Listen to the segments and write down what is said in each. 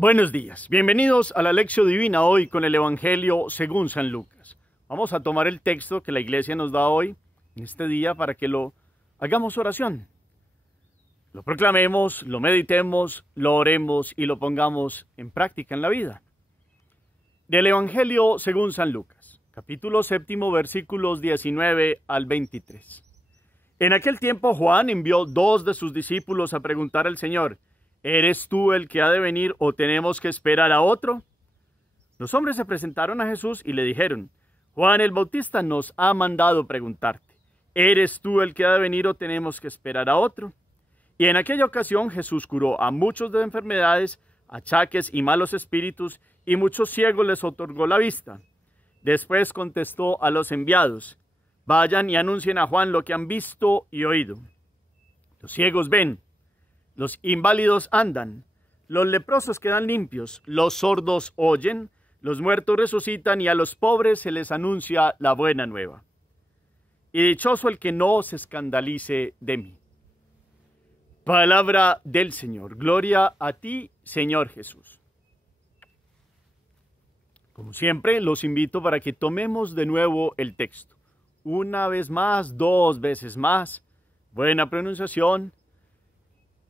Buenos días, bienvenidos a la Lección Divina hoy con el Evangelio según San Lucas. Vamos a tomar el texto que la iglesia nos da hoy, en este día, para que lo hagamos oración. Lo proclamemos, lo meditemos, lo oremos y lo pongamos en práctica en la vida. Del Evangelio según San Lucas, capítulo 7, versículos 19 al 23. En aquel tiempo Juan envió 2 de sus discípulos a preguntar al Señor: ¿eres tú el que ha de venir o tenemos que esperar a otro? Los hombres se presentaron a Jesús y le dijeron: Juan el Bautista nos ha mandado preguntarte: ¿eres tú el que ha de venir o tenemos que esperar a otro? Y en aquella ocasión Jesús curó a muchos de enfermedades, achaques y malos espíritus, y muchos ciegos les otorgó la vista. Después contestó a los enviados: vayan y anuncien a Juan lo que han visto y oído. Los ciegos ven, los inválidos andan, los leprosos quedan limpios, los sordos oyen, los muertos resucitan y a los pobres se les anuncia la buena nueva. Y dichoso el que no se escandalice de mí. Palabra del Señor. Gloria a ti, Señor Jesús. Como siempre, los invito para que tomemos de nuevo el texto. Una vez más, 2 veces más. Buena pronunciación.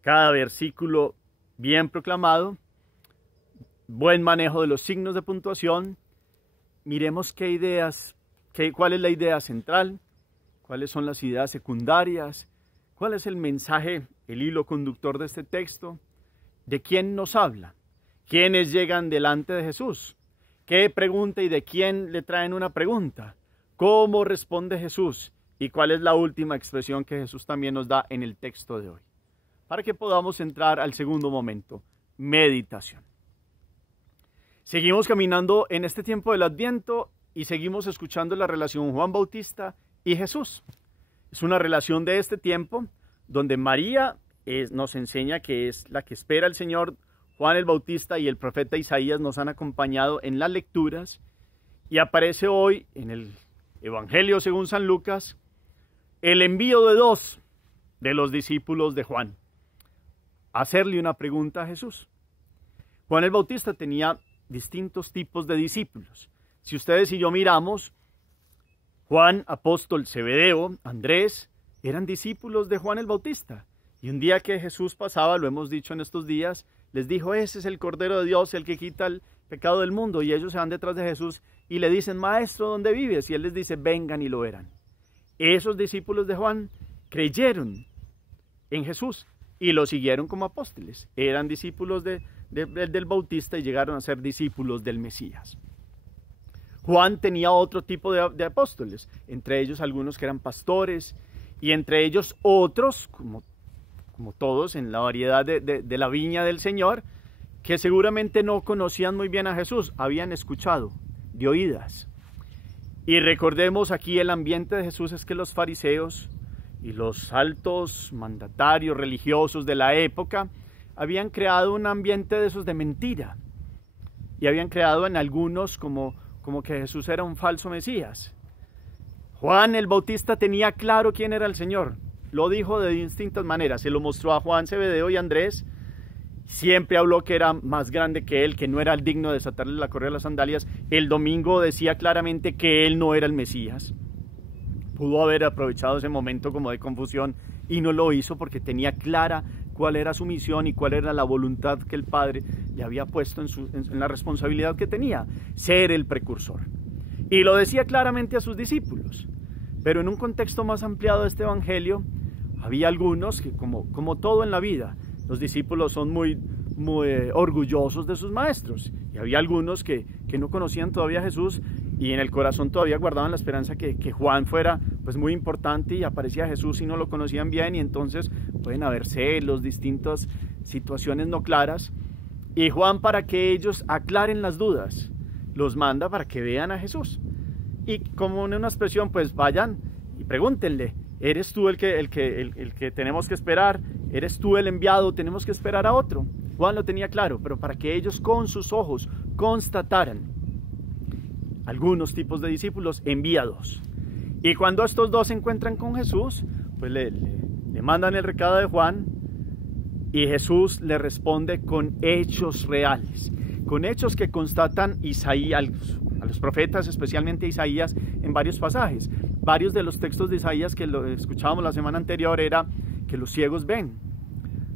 Cada versículo bien proclamado, buen manejo de los signos de puntuación. Miremos cuál es la idea central, cuáles son las ideas secundarias, cuál es el mensaje, el hilo conductor de este texto, de quién nos habla, quiénes llegan delante de Jesús, qué pregunta y de quién le traen una pregunta, cómo responde Jesús y cuál es la última expresión que Jesús también nos da en el texto de hoy, para que podamos entrar al segundo momento, meditación. Seguimos caminando en este tiempo del Adviento y seguimos escuchando la relación Juan Bautista y Jesús. Es una relación de este tiempo donde María nos enseña que es la que espera al Señor. Juan el Bautista y el profeta Isaías nos han acompañado en las lecturas y aparece hoy en el Evangelio según San Lucas el envío de 2 de los discípulos de Juan. Hacerle una pregunta a Jesús. Juan el Bautista tenía distintos tipos de discípulos. Si ustedes y yo miramos, Juan, apóstol, Zebedeo, Andrés, eran discípulos de Juan el Bautista. Y un día que Jesús pasaba, lo hemos dicho en estos días, les dijo: ese es el Cordero de Dios, el que quita el pecado del mundo. Y ellos se van detrás de Jesús y le dicen: Maestro, ¿dónde vives? Y él les dice: vengan y lo verán. Esos discípulos de Juan creyeron en Jesús y lo siguieron como apóstoles. Eran discípulos del Bautista y llegaron a ser discípulos del Mesías. Juan tenía otro tipo de apóstoles, entre ellos algunos que eran pastores y entre ellos otros, como todos en la variedad de la viña del Señor, que seguramente no conocían muy bien a Jesús, habían escuchado de oídas. Y recordemos aquí el ambiente de Jesús es que los fariseos y los altos mandatarios religiosos de la época habían creado un ambiente de esos de mentira y habían creado en algunos como que Jesús era un falso Mesías. Juan el Bautista tenía claro quién era el Señor, lo dijo de distintas maneras, se lo mostró a Juan, Zebedeo y Andrés, siempre habló que era más grande que él, que no era el digno de desatarle la correa de las sandalias. El domingo decía claramente que él no era el Mesías. Pudo haber aprovechado ese momento como de confusión y no lo hizo porque tenía clara cuál era su misión y cuál era la voluntad que el Padre le había puesto en la responsabilidad que tenía, ser el precursor. Y lo decía claramente a sus discípulos. Pero en un contexto más ampliado de este Evangelio, había algunos que, como todo en la vida, los discípulos son muy orgullosos de sus maestros. Y había algunos que no conocían todavía a Jesús y en el corazón todavía guardaban la esperanza que Juan fuera pues muy importante y aparecía Jesús y no lo conocían bien, y entonces pueden haber celos, distintas situaciones no claras. Y Juan, para que ellos aclaren las dudas, los manda para que vean a Jesús. Y como en una expresión, pues vayan y pregúntenle: ¿eres tú el que tenemos que esperar? ¿Eres tú el enviado? ¿Tenemos que esperar a otro? Juan lo tenía claro, pero para que ellos con sus ojos constataran. Algunos tipos de discípulos envía 2. Y cuando estos 2 se encuentran con Jesús, pues le mandan el recado de Juan Y Jesús le responde con hechos reales, con hechos que constatan Isaías, a los profetas, especialmente Isaías, en varios pasajes. Varios de los textos de Isaías que lo escuchábamos la semana anterior era que los ciegos ven,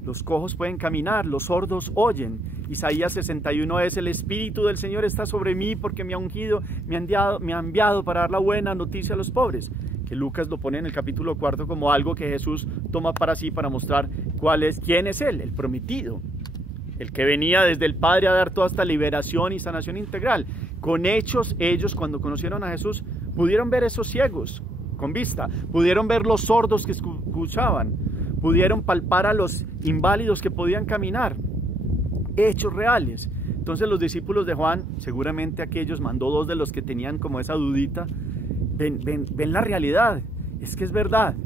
los cojos pueden caminar, los sordos oyen. Isaías 61 es: el Espíritu del Señor está sobre mí porque me ha ungido, me ha enviado para dar la buena noticia a los pobres. Que Lucas lo pone en el capítulo 4 como algo que Jesús toma para sí para mostrar quién es Él, el prometido, el que venía desde el Padre a dar toda esta liberación y sanación integral. Con hechos, ellos cuando conocieron a Jesús pudieron ver esos ciegos con vista, pudieron ver los sordos que escuchaban, pudieron palpar a los inválidos que podían caminar. Hechos reales. Entonces los discípulos de Juan, seguramente aquellos, mandó dos de los que tenían como esa dudita, ven la realidad, es que es verdad.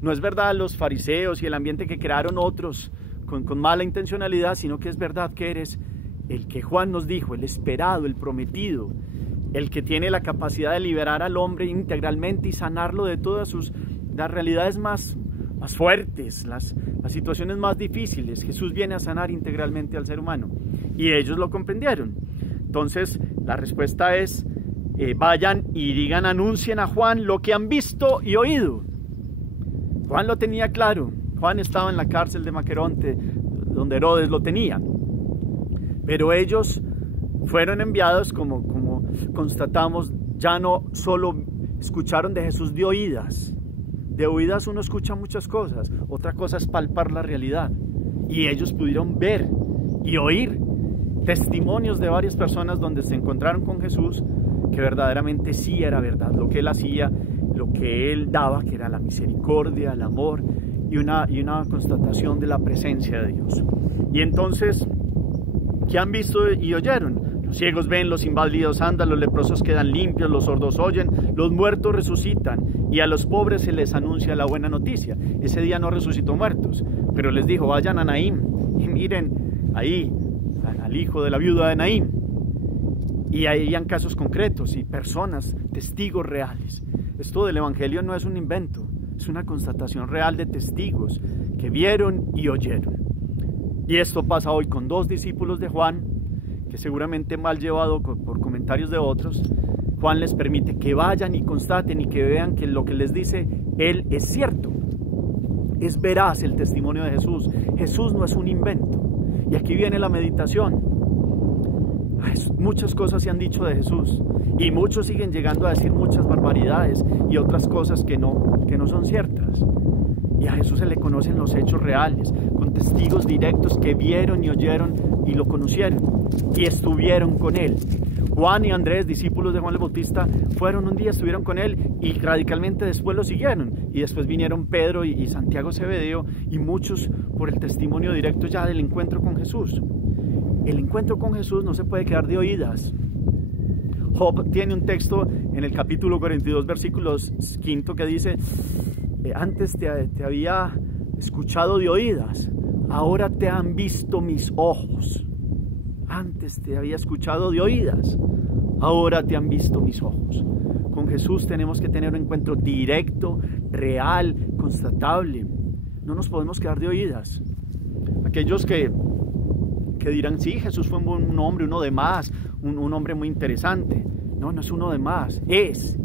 No es verdad los fariseos y el ambiente que crearon otros con mala intencionalidad, sino que es verdad que eres el que Juan nos dijo, el esperado, el prometido, el que tiene la capacidad de liberar al hombre integralmente y sanarlo de todas las realidades más fuertes, las situaciones más difíciles. Jesús viene a sanar integralmente al ser humano y ellos lo comprendieron. Entonces la respuesta es: vayan y digan, anuncien a Juan lo que han visto y oído. Juan lo tenía claro. Juan estaba en la cárcel de Maqueronte, donde Herodes lo tenía. Pero ellos fueron enviados, como constatamos, ya no solo escucharon de Jesús de oídas. De oídas uno escucha muchas cosas, otra cosa es palpar la realidad. Y ellos pudieron ver y oír testimonios de varias personas donde se encontraron con Jesús, que verdaderamente sí era verdad, lo que Él hacía, lo que Él daba, que era la misericordia, el amor y una constatación de la presencia de Dios. Y entonces, ¿qué han visto y oyeron? Los ciegos ven, los inválidos andan, los leprosos quedan limpios, los sordos oyen, los muertos resucitan y a los pobres se les anuncia la buena noticia. Ese día no resucitó muertos, pero les dijo, vayan a Naín y miren ahí al hijo de la viuda de Naín. Y ahí habían casos concretos y personas, testigos reales. Esto del Evangelio no es un invento, es una constatación real de testigos que vieron y oyeron. Y esto pasa hoy con dos discípulos de Juan, que seguramente mal llevado por comentarios de otros, Juan les permite que vayan y constaten y que vean que lo que les dice Él es cierto. Es veraz el testimonio de Jesús. Jesús no es un invento. Y aquí viene la meditación. Muchas cosas se han dicho de Jesús y muchos siguen llegando a decir muchas barbaridades y otras cosas que no son ciertas. Y a Jesús se le conocen los hechos reales, con testigos directos que vieron y oyeron y lo conocieron y estuvieron con Él. Juan y Andrés, discípulos de Juan el Bautista, fueron un día, estuvieron con Él y radicalmente después lo siguieron. Y después vinieron Pedro y Santiago Zebedeo y muchos por el testimonio directo ya del encuentro con Jesús. El encuentro con Jesús no se puede quedar de oídas. Job tiene un texto en el capítulo 42, versículos 5 que dice: antes te había escuchado de oídas, ahora te han visto mis ojos. Antes te había escuchado de oídas, ahora te han visto mis ojos. Con Jesús tenemos que tener un encuentro directo, real, constatable. No nos podemos quedar de oídas. Aquellos que dirán, sí, Jesús fue un hombre, uno de más, un hombre muy interesante. No es uno de más, es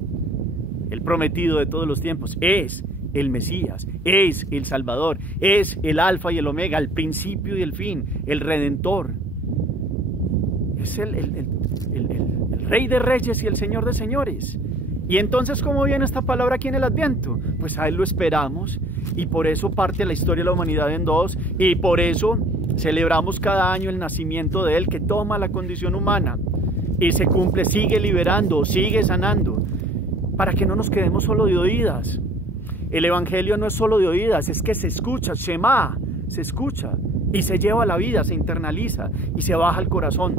el prometido de todos los tiempos, es el Mesías, es el Salvador, es el Alfa y el Omega, el principio y el fin, el Redentor. Es el Rey de Reyes y el Señor de Señores. Y entonces, ¿cómo viene esta palabra aquí en el Adviento? Pues a Él lo esperamos y por eso parte la historia de la humanidad en dos y por eso celebramos cada año el nacimiento de Él, que toma la condición humana y se cumple, sigue liberando, sigue sanando, para que no nos quedemos solo de oídas. El Evangelio no es solo de oídas, es que se escucha, Shema, se escucha y se lleva a la vida, se internaliza y se baja al corazón.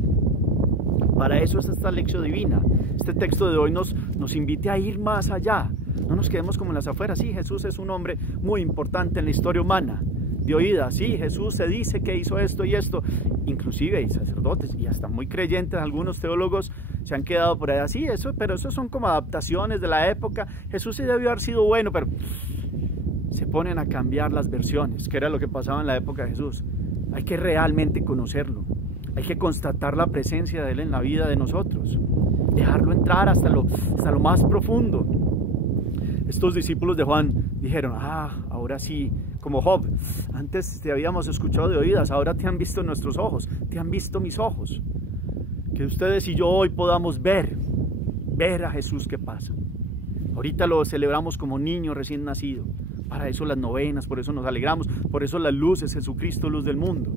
Para eso es esta lección divina. Este texto de hoy nos invita a ir más allá. No nos quedemos como en las afueras. Sí, Jesús es un hombre muy importante en la historia humana. De oídas, sí, Jesús se dice que hizo esto y esto. Inclusive hay sacerdotes y hasta muy creyentes, algunos teólogos se han quedado por ahí así, pero eso son como adaptaciones de la época. Jesús sí debió haber sido bueno, pero se ponen a cambiar las versiones, que era lo que pasaba en la época de Jesús. Hay que realmente conocerlo, hay que constatar la presencia de Él en la vida de nosotros, dejarlo entrar hasta lo más profundo. Estos discípulos de Juan dijeron, ahora sí, como Job, antes te habíamos escuchado de oídas, ahora te han visto nuestros ojos, te han visto mis ojos. Que ustedes y yo hoy podamos ver a Jesús que pasa. Ahorita lo celebramos como niño recién nacido, para eso las novenas, por eso nos alegramos, por eso las luces, Jesucristo, luz del mundo.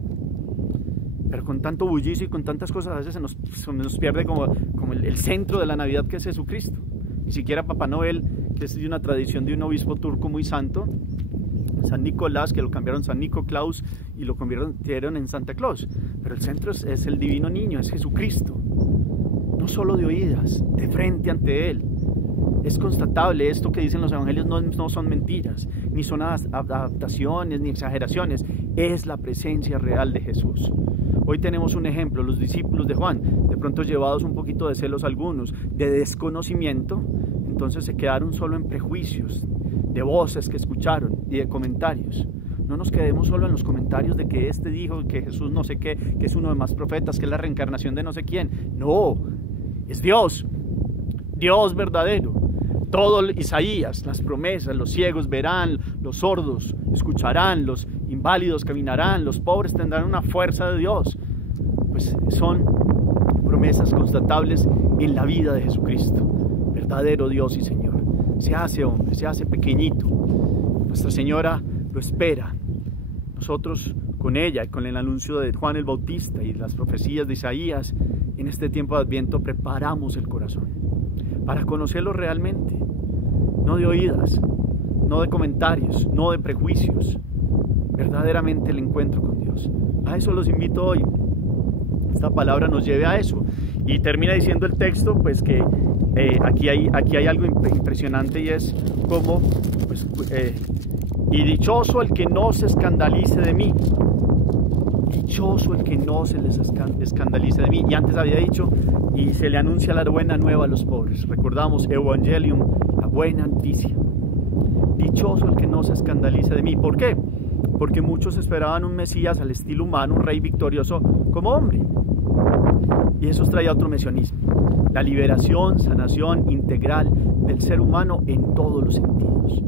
Pero con tanto bullicio y con tantas cosas a veces se nos pierde como el centro de la Navidad, que es Jesucristo. Ni siquiera Papá Noel, que es de una tradición de un obispo turco muy santo, San Nicolás, que lo cambiaron San Nicoclaus y lo convirtieron en Santa Claus. Pero el centro es el divino niño, es Jesucristo. No solo de oídas, de frente ante Él. Es constatable, esto que dicen los evangelios no son mentiras, ni son adaptaciones, ni exageraciones. Es la presencia real de Jesús. Hoy tenemos un ejemplo, los discípulos de Juan, de pronto llevados un poquito de celos algunos, de desconocimiento, entonces se quedaron solo en prejuicios, de voces que escucharon y de comentarios. No nos quedemos solo en los comentarios de que este dijo que Jesús no sé qué, que es uno de más profetas, que es la reencarnación de no sé quién. No, es Dios, Dios verdadero. Todo Isaías, las promesas, los ciegos verán, los sordos escucharán, los inválidos caminarán, los pobres tendrán una fuerza de Dios. Pues son promesas constatables en la vida de Jesucristo, verdadero Dios y Señor. Se hace hombre, se hace pequeñito. Nuestra Señora lo espera. Nosotros con ella y con el anuncio de Juan el Bautista y las profecías de Isaías, en este tiempo de Adviento preparamos el corazón para conocerlo realmente, no de oídas, no de comentarios, no de prejuicios, verdaderamente el encuentro con Dios. A eso los invito hoy. Esta palabra nos lleve a eso. Y termina diciendo el texto, pues que aquí hay algo impresionante, y es como, y dichoso el que no se escandalice de mí. Dichoso el que no se les escandalice de mí. Y antes había dicho, y se le anuncia la buena nueva a los pobres. Recordamos, Evangelium, la buena noticia. Dichoso el que no se escandalice de mí. ¿Por qué? Porque muchos esperaban un Mesías al estilo humano, un rey victorioso como hombre. Y eso traía otro mesianismo. La liberación, sanación integral del ser humano en todos los sentidos.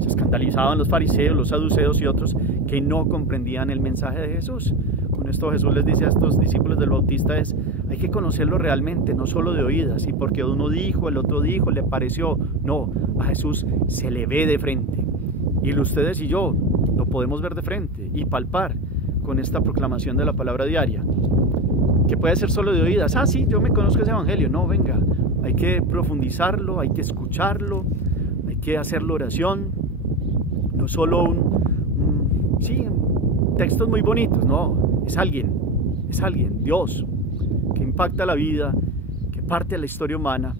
Se escandalizaban los fariseos, los saduceos y otros que no comprendían el mensaje de Jesús. Con esto Jesús les dice a estos discípulos del Bautista hay que conocerlo realmente, no solo de oídas, y porque uno dijo, el otro dijo, le pareció. No, a Jesús se le ve de frente. Y ustedes y yo lo podemos ver de frente y palpar con esta proclamación de la palabra diaria, que puede ser solo de oídas. Sí, yo me conozco ese evangelio. No, venga, hay que profundizarlo, hay que escucharlo, hay que hacerlo oración. No solo textos muy bonitos, no, es alguien, Dios, que impacta la vida, que parte de la historia humana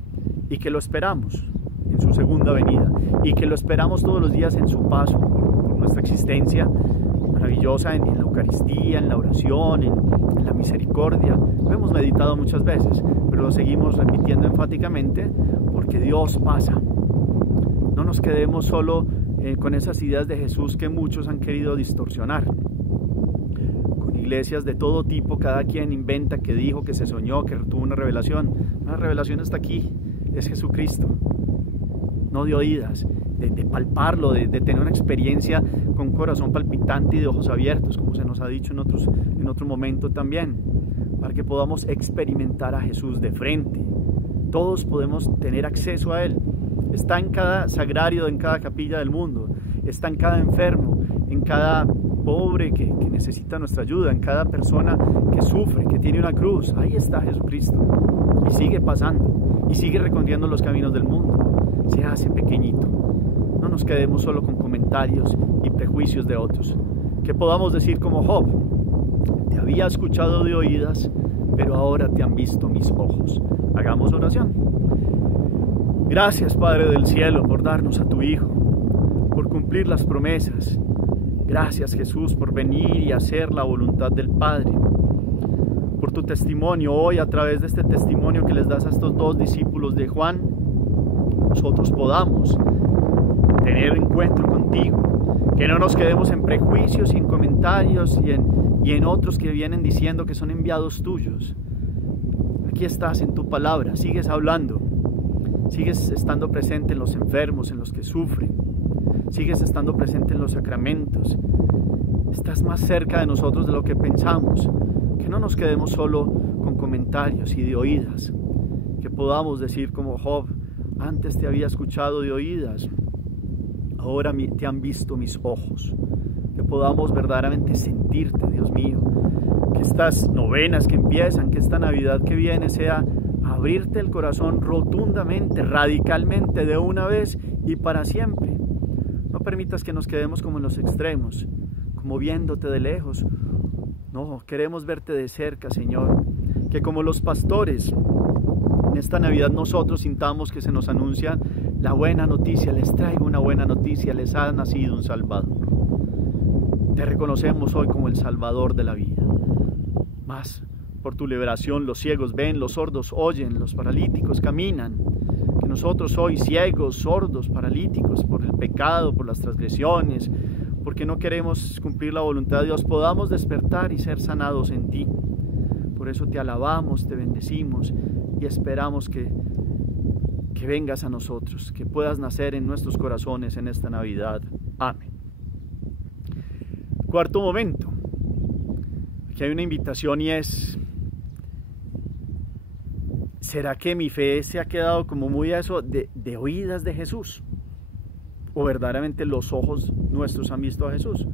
y que lo esperamos en su segunda venida y que lo esperamos todos los días en su paso por nuestra existencia maravillosa en la Eucaristía, en la oración, en la misericordia. Lo hemos meditado muchas veces, pero lo seguimos repitiendo enfáticamente porque Dios pasa. No nos quedemos solo con esas ideas de Jesús que muchos han querido distorsionar. Con iglesias de todo tipo, cada quien inventa que dijo, que se soñó, que tuvo una revelación. La revelación está aquí, es Jesucristo. No de oídas, de palparlo, de tener una experiencia con corazón palpitante y de ojos abiertos, como se nos ha dicho en otro momento también, para que podamos experimentar a Jesús de frente. Todos podemos tener acceso a Él. Está en cada sagrario, en cada capilla del mundo. Está en cada enfermo, en cada pobre que necesita nuestra ayuda, en cada persona que sufre, que tiene una cruz. Ahí está Jesucristo. Y sigue pasando, y sigue recorriendo los caminos del mundo. Se hace pequeñito. No nos quedemos solo con comentarios y prejuicios de otros. Que podamos decir como Job: te había escuchado de oídas, pero ahora te han visto mis ojos. Hagamos oración. Gracias, Padre del cielo, por darnos a tu Hijo, por cumplir las promesas. Gracias, Jesús, por venir y hacer la voluntad del Padre. Por tu testimonio hoy, a través de este testimonio que les das a estos dos discípulos de Juan, nosotros podamos tener encuentro contigo Que no nos quedemos en prejuicios y en comentarios y en otros que vienen diciendo que son enviados tuyos. Aquí estás en tu palabra, sigues hablando, sigues estando presente en los enfermos, en los que sufren, sigues estando presente en los sacramentos. Estás más cerca de nosotros de lo que pensamos. Que no nos quedemos solo con comentarios y de oídas. Que podamos decir como Job: antes te había escuchado de oídas, ahora te han visto mis ojos. Que podamos verdaderamente sentirte, Dios mío. Que estas novenas que empiezan, que esta Navidad que viene sea abrirte el corazón rotundamente, radicalmente, de una vez y para siempre. No permitas que nos quedemos como en los extremos, como viéndote de lejos. No, queremos verte de cerca, Señor. Que como los pastores, en esta Navidad nosotros sintamos que se nos anuncia la buena noticia. Les traigo una buena noticia, les ha nacido un Salvador. Te reconocemos hoy como el Salvador de la vida. Más por tu liberación, los ciegos ven, los sordos oyen, los paralíticos caminan. Que nosotros hoy, ciegos, sordos, paralíticos, por el pecado, por las transgresiones, porque no queremos cumplir la voluntad de Dios, podamos despertar y ser sanados en ti. Por eso te alabamos, te bendecimos y esperamos que vengas a nosotros, que puedas nacer en nuestros corazones en esta Navidad. Amén. Cuarto momento. Aquí hay una invitación y es: ¿será que mi fe se ha quedado como muy a eso de oídas de Jesús? ¿O verdaderamente los ojos nuestros han visto a Jesús?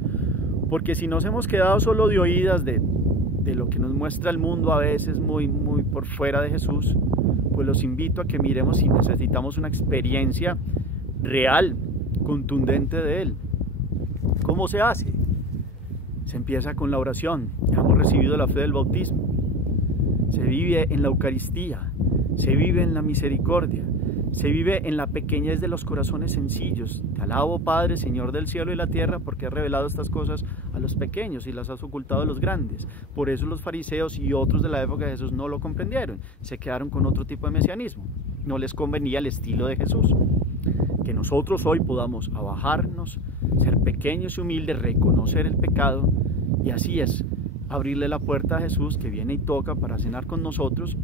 Porque si nos hemos quedado solo de oídas de lo que nos muestra el mundo a veces muy por fuera de Jesús, pues los invito a que miremos si necesitamos una experiencia real, contundente de Él. ¿Cómo se hace? Se empieza con la oración. Ya hemos recibido la fe del bautismo. Se vive en la Eucaristía, se vive en la misericordia, se vive en la pequeñez de los corazones sencillos. Te alabo, Padre, Señor del cielo y la tierra, porque has revelado estas cosas a los pequeños y las has ocultado a los grandes. Por eso los fariseos y otros de la época de Jesús no lo comprendieron. Se quedaron con otro tipo de mesianismo. No les convenía el estilo de Jesús. Que nosotros hoy podamos abajarnos, ser pequeños y humildes, reconocer el pecado, y así es, abrirle la puerta a Jesús, que viene y toca para cenar con nosotros.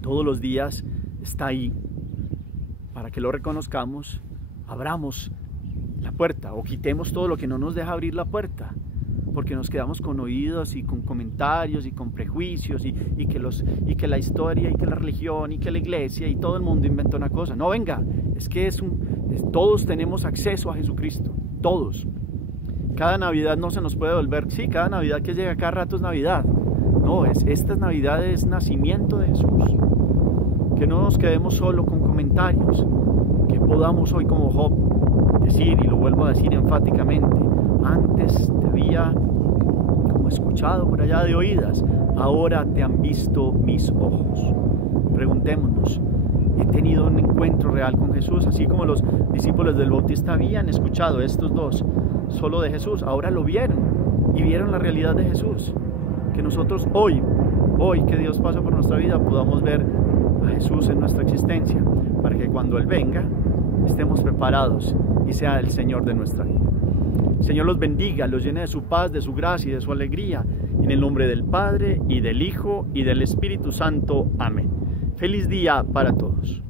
Todos los días está ahí, para que lo reconozcamos, abramos la puerta o quitemos todo lo que no nos deja abrir la puerta, porque nos quedamos con oídos y con comentarios y con prejuicios y que la historia y que la religión y que la iglesia y todo el mundo inventa una cosa. No, venga, es que todos tenemos acceso a Jesucristo, todos. Cada Navidad no se nos puede volver, sí, cada Navidad que llega cada rato es Navidad. No, esta Navidad es nacimiento de Jesús. Que no nos quedemos solo con comentarios, que podamos hoy como Job decir, y lo vuelvo a decir enfáticamente: antes te había como escuchado por allá de oídas, ahora te han visto mis ojos. Preguntémonos: ¿he tenido un encuentro real con Jesús? Así como los discípulos del Bautista habían escuchado, estos dos, solo de Jesús, ahora lo vieron y vieron la realidad de Jesús. Que nosotros hoy que Dios pasa por nuestra vida, podamos ver a Jesús en nuestra existencia, para que cuando Él venga estemos preparados y sea el Señor de nuestra vida. El Señor los bendiga, los llene de su paz, de su gracia y de su alegría, en el nombre del Padre y del Hijo y del Espíritu Santo. Amén. Feliz día para todos.